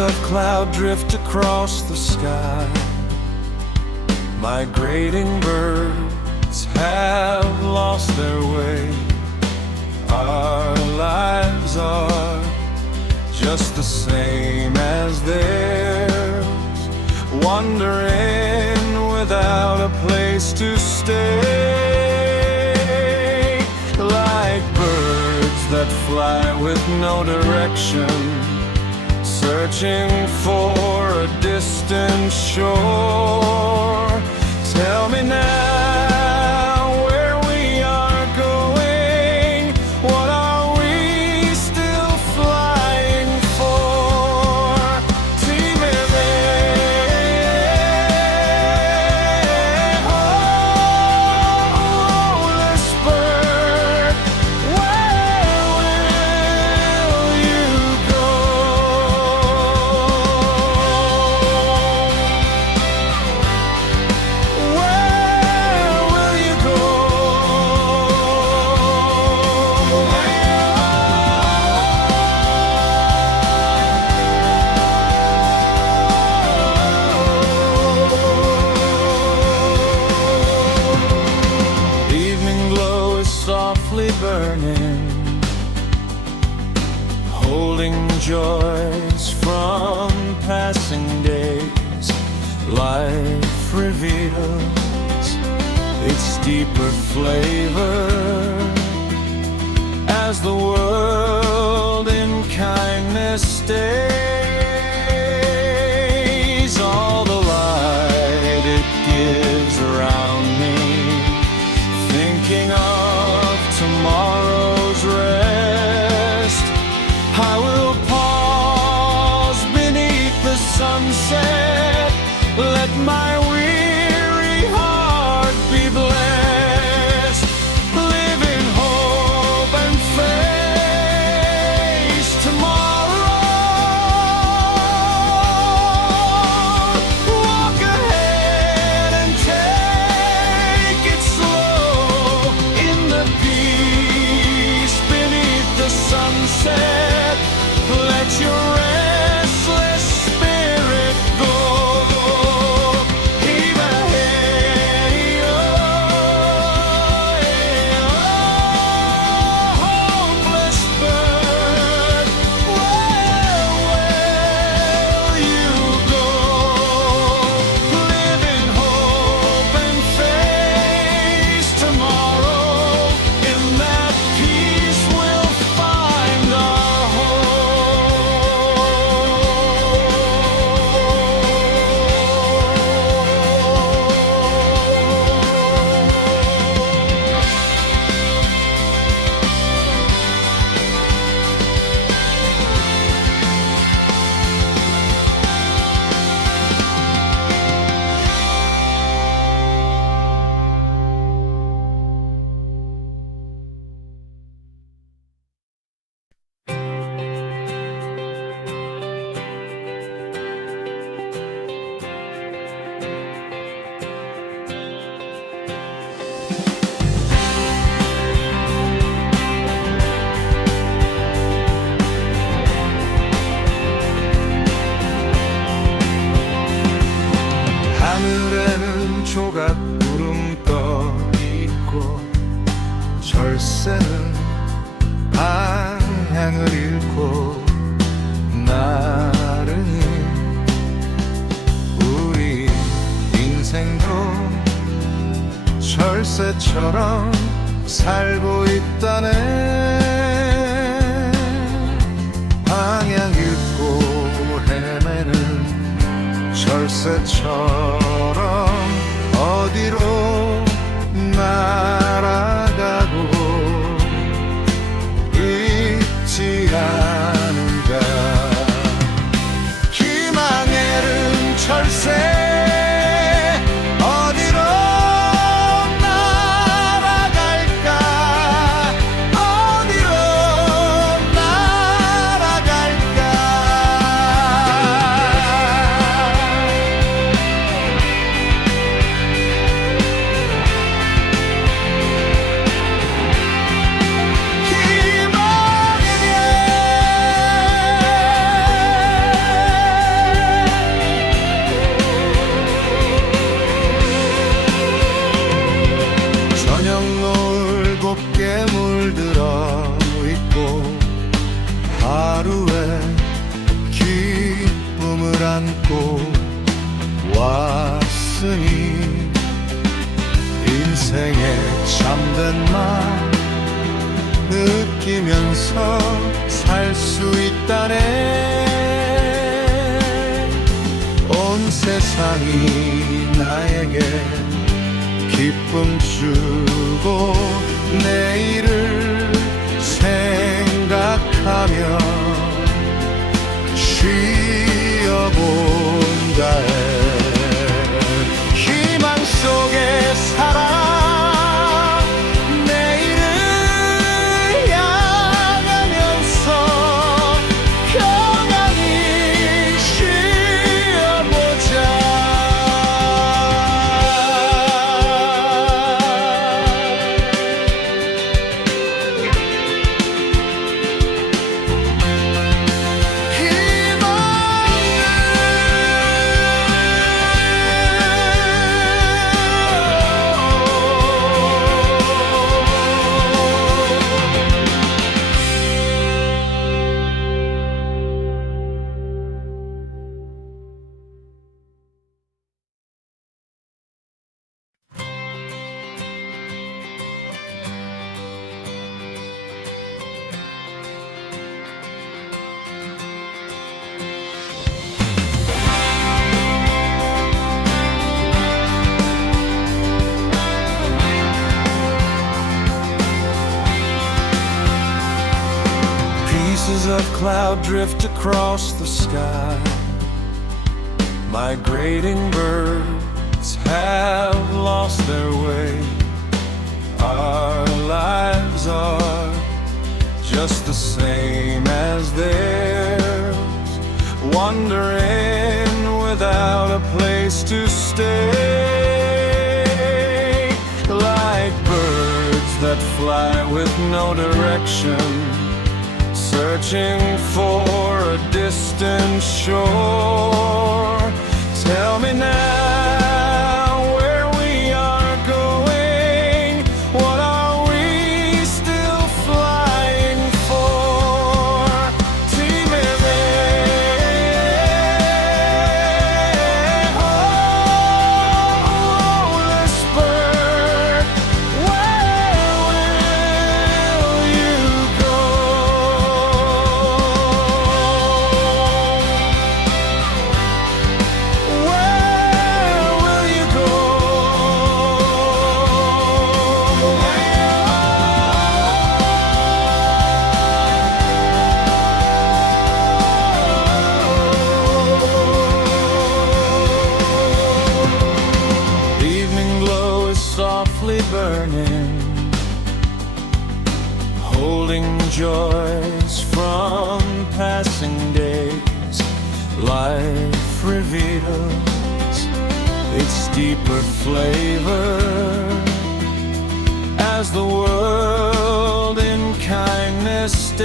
of cloud drift across the sky. Migrating birds have lost their way. Our lives are just the same as theirs, wandering without a place to stay. Like birds that fly with no direction, searching for a distant shore. Tell me now where we are going. What are we still flying for? This bird, where will you go? Burning, holding joys from passing days. Life reveals its deeper flavor as the world in kindness stays. All the light it gives around me, thinking of tomorrow's rest. I will pause beneath the sunset, let my weary heart be blessed. Live in hope and face tomorrow. Walk ahead and take it slow in the peace beneath the sunset. Let your restless spirit go. Heave ahead, hopeless bird, where will you go? Live in hope and face tomorrow. In that peace we'll find our 하늘에는 조각구름 떠있고 철새는 방향을 잃고 나르니 우리 인생도 철새처럼 살고 있다네. 방향 잃고 헤매는 철새처럼 어디로 날아가고 있지 않은가. 희망에는 철새 어디로 날아갈까. 어디로 날아갈까. 밟고 왔으니 인생의 참된 맛 느끼면서 살 수 있다네. 온 세상이 나에게 기쁨 주고 내일을 생각하며 쉬어본다 해. 희망 속에 살아 of cloud drift across the sky. Migrating birds have lost their way. Our lives are just the same as theirs, wandering without a place to stay. Like birds that fly with no direction, searching for a distant shore. Tell me now where we are going. What are we still flying for? This bird, where will you go? Burning, holding joys from passing days. Life reveals its deeper flavor as the world in kindness stays.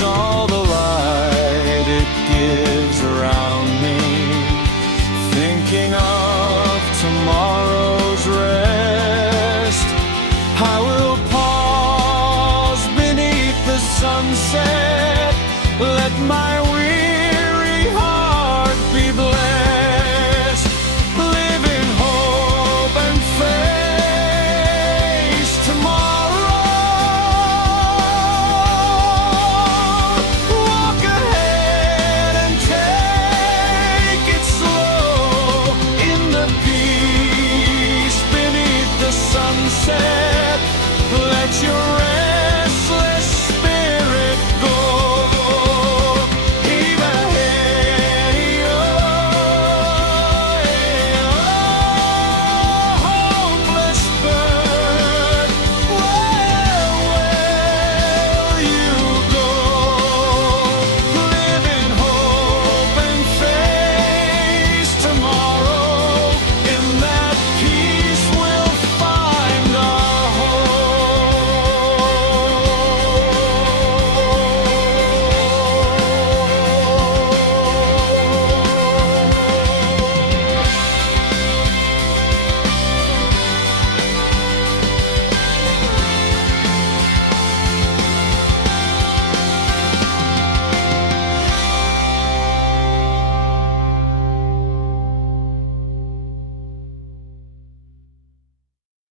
All the light it gives around me, thinking of tomorrow's rest. I will pause beneath the sunset, let my weary heart be blessed. Live in hope and face tomorrow. Walk ahead and take it slow in the peace beneath the sunset. Let your